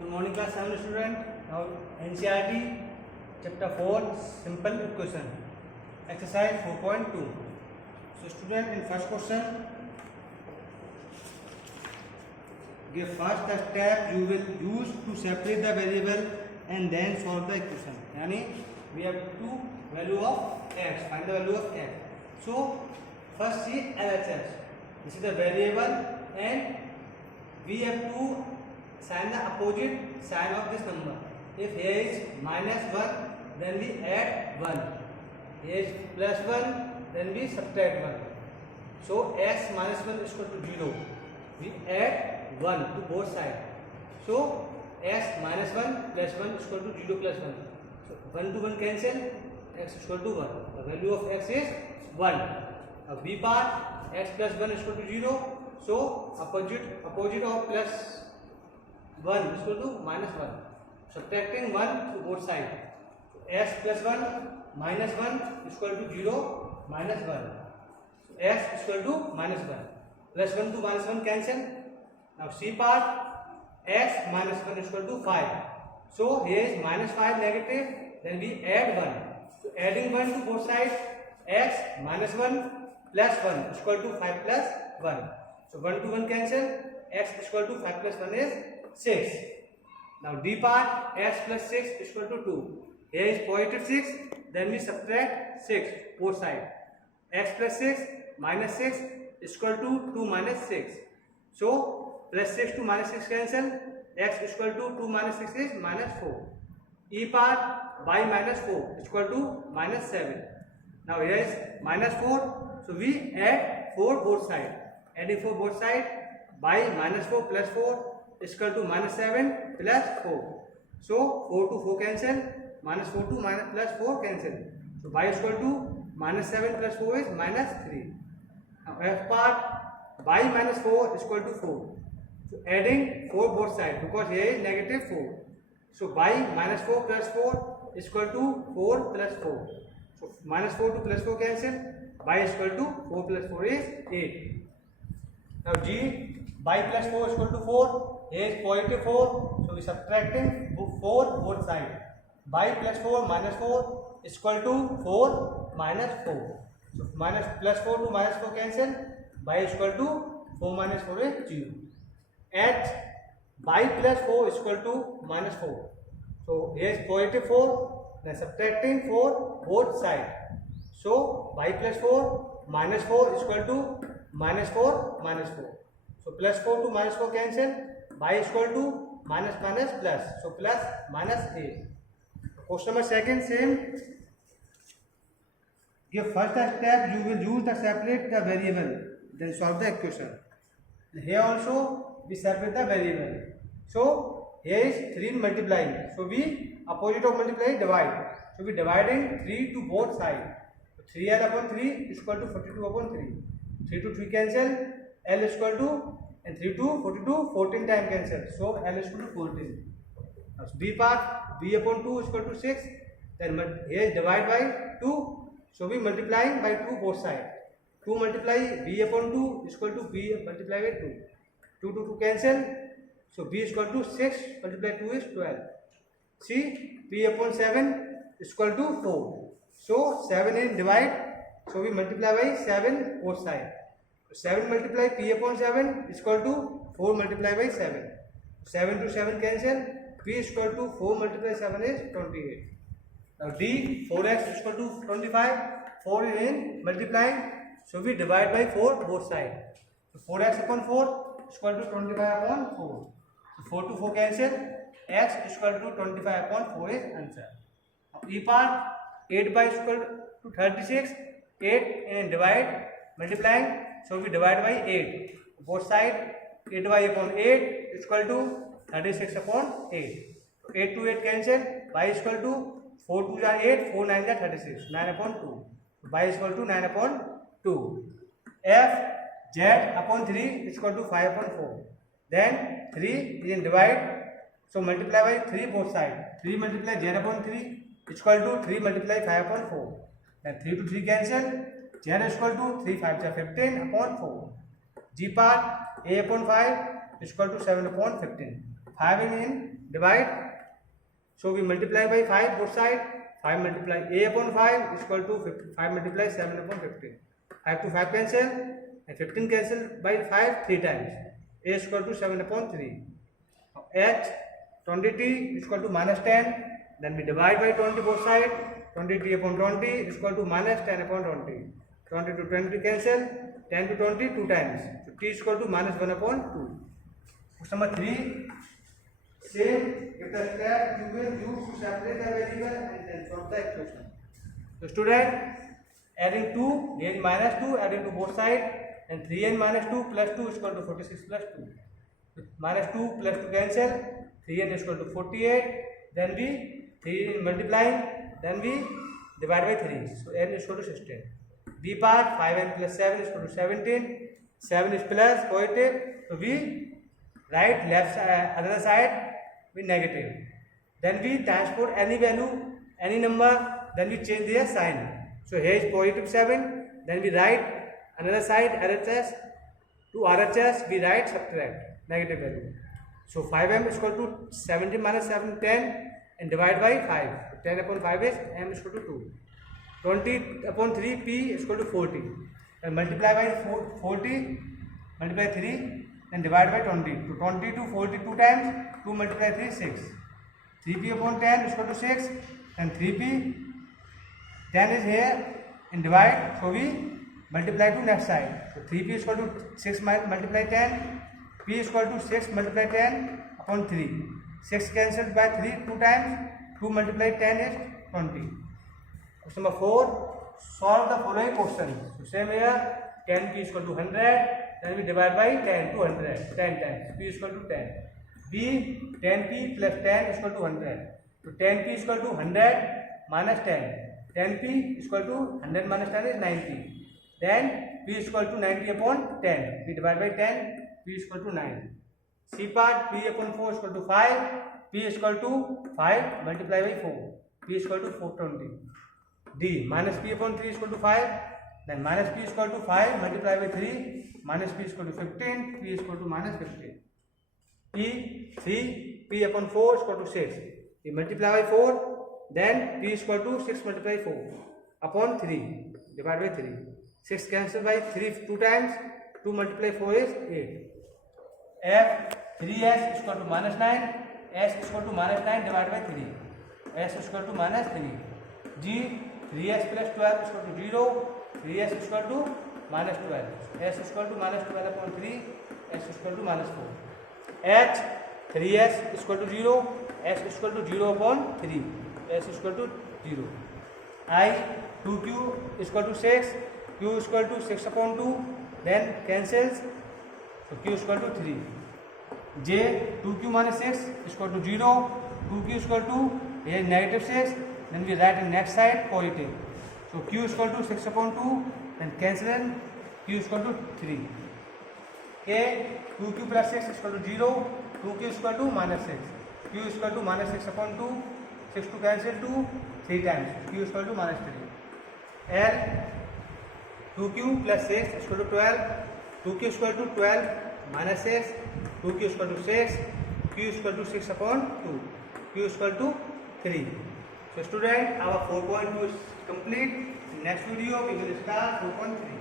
Good morning, class 7 student. Now NCERT chapter 4 simple equation exercise 4.2. So student, in first question, give first the step you will use to separate the variable and then solve the equation. Yani we have to value of x, find the value of x. So first see LHS. This is the variable and we have to sign the opposite sign of this number. If here is -1, then we add 1. Here is +1, then we subtract 1. So x minus 1 is equal to 0. We add 1 to both sides. So x minus 1 plus 1 is equal to 0 plus 1. So 1 to 1 cancel, x is equal to 1. The value of x is 1. Now b part, x plus 1 is equal to 0. So opposite of plus 1 is equal to minus 1. Subtracting 1 to both sides. So x plus 1 minus 1 is equal to 0 minus 1. So x is equal to minus 1. Plus 1 to minus 1 cancel. Now c part, x minus 1 is equal to 5. So here is minus 5 negative, then we add 1. So adding 1 to both sides, x minus 1 plus 1 is equal to 5 plus 1. So 1 to 1 cancel, x is equal to 5 plus 1 is 6. Now d part, x plus 6 is equal to 2. Here is positive 6, then we subtract 6 both sides. X plus 6 minus 6 is equal to 2 minus 6. So plus 6 to minus 6 cancel, x is equal to 2 minus 6 is minus 4. E part, by minus 4 is equal to minus 7. Now here is minus 4, so we add 4 both sides. Adding 4 both sides, by minus 4 plus 4 is equal to minus 7 plus 4. So 4 to 4 cancel, minus 4 to minus plus 4 cancel. So y is equal to minus 7 plus 4 is minus 3. Now f part, by minus 4 is equal to 4. So adding 4 both sides, because here is negative 4. So by minus 4 plus 4 is equal to 4 plus 4. So minus 4 to plus 4 cancel, y is equal to 4 plus 4 is 8. Now g, by plus 4 is equal to 4. Here is positive 4, so we subtracting 4 both sides. By plus 4 minus 4 is equal to 4 minus 4. So minus plus 4 to minus 4 cancel, by is equal to 4 minus 4 is 0. At by plus 4 is equal to minus 4. So here is positive 4, then subtracting 4 both sides. So by plus 4 minus 4 is equal to minus 4 minus 4. So plus 4 to minus 4 cancel, y is equal to minus minus plus. So plus minus 8. Question number second, same. Give first step you will use to separate the variable, then solve the equation. Here also we separate the variable. So here is 3 multiplying. So we opposite of multiply divide. So we dividing 3 to both sides. 3l upon 3 is equal to 42 upon 3. 3 to 3 cancel, l is equal to, and 3 to 42, 14 time cancel. So l is equal to 14. Now b part, b upon 2 is equal to 6. Then here is divide by 2. So we multiplying by 2 both sides. 2 multiply b upon 2 is equal to b multiply by 2. 2 to 2 cancel. So b is equal to 6 multiply 2 is 12. See, p upon 7 is equal to 4. So 7 in divide. So we multiply by 7 both sides. 7 multiply p upon 7 is equal to 4 multiply by 7. 7 to 7 cancel. P is equal to 4 multiply 7 is 28. Now d, 4x is equal to 25. 4 in multiplying. So we divide by 4 both sides. So 4x upon 4 is equal to 25 upon 4. So 4 to 4 cancel. X is equal to 25 upon 4 is answer. Now e part, 8 by is equal to 36. 8 and divide, multiplying. So we divide by 8. Both sides, 8y upon 8 is equal to 36 upon 8. So 8 to 8 cancel. Y is equal to 4 to 8, 4 9 36. 9 upon 2. Y is equal to 9 upon 2. F z upon 3 is equal to 5 upon 4. Then 3 is in divide. So multiply by 3 both sides. 3 multiply z upon 3 is equal to 3 multiply 5 upon 4. Then 3 to 3 cancel. Z is equal to 3 5 15 upon 4. G part, a upon 5 is equal to 7 upon 15. 5 in divide. So we multiply by 5 both side. 5 multiply a upon 5 is equal to 5 multiply 7 upon 15. 5 to 5 cancel and 15 cancel by 5 3 times. A is equal to 7 upon 3. H 20t is equal to minus 10. Then we divide by 20 both side. 20t upon 20 is equal to minus 10 upon 20. 20 to 20 cancel. 10 to 20 2 times. So t is equal to minus 1 upon 2. Question number 3. Say if the step you will use to separate the variable and then solve the equation. So student, adding 2, n minus 2, adding to both sides, and 3n minus 2 plus 2 is equal to 46 plus 2. So minus 2 plus 2 cancel, 3n is equal to 48, then we 3 multiplying, then we divide by 3. So n is equal to 16. B part 5n plus 7 is equal to 17. 7 is plus positive, so we write left side, other side with negative. Then we transport any value, any number, then we change their sign. So here is positive 7, then we write another side RHS, to RHS we write subtract negative value. So 5m is equal to 17 minus 7 10 and divide by 5. So 10 upon 5 is m is equal to 2. 20 upon 3 p is equal to 40 and multiply by 40, multiply 3 and divide by 20. To 20 to 40 2 times, 2 multiply 3 6. 3p upon 10 is equal to 6 and 3p 10 is here and divide, so we multiply to next side. So 3p is equal to 6 multiply 10, p is equal to 6 multiply 10 upon 3. 6 cancelled by 3 2 times, 2 multiply 10 is 20. Question number 4. Solve the following question. So same here, 10p is equal to 100, then we divide by 10 to 100, 10 times, p is equal to 10. B, 10p plus 10 is equal to 100. So 10p is equal to 100 minus 10. 10p is equal to 100 minus 10 is 90. Then p is equal to 90 upon 10. We divide by 10, p is equal to 9. C part, p upon 4 is equal to 5. P is equal to 5 multiply by 4. P is equal to 420. D, minus p upon 3 is equal to 5. Then minus p is equal to 5 multiply by 3. Minus p is equal to 15. P is equal to minus 15. P, 3, p upon 4 is equal to 6. We multiply by 4. Then p is equal to 6 multiply 4 upon 3. Divide by 3. 6 cancel by 3 2 times. 2 multiply 4 is 8. F, 3s is equal to minus 9. S is equal to minus 9 divided by 3. S is equal to minus 3. G, 3s plus 12 is equal to 0. 3s is equal to minus 12. S is equal to minus 12 upon 3. S is equal to minus 4. H, 3s is equal to 0. S is equal to 0 upon 3. S is equal to 0. I, 2q is equal to 6. Q is equal to 6 upon 2. Then cancels. So q is equal to 3. J, 2q minus 6 is equal to 0. 2q is equal to here negative 6. Then we write in next side positive. So q is equal to 6 upon 2. Then cancel. Q is equal to 3. K, 2q plus 6 is equal to 0. 2q is equal to minus 6. Q is equal to minus 6 upon 2. 6 to cancel 2 3 times. Q is equal to minus 3. L, 2q plus 6 is equal to 12. 2q is equal to 12 minus 6. 2q is equal to 6. Q is equal to 6 upon 2. Q is equal to 3. So student, our 4.2 is complete. In next video we will start 4.3.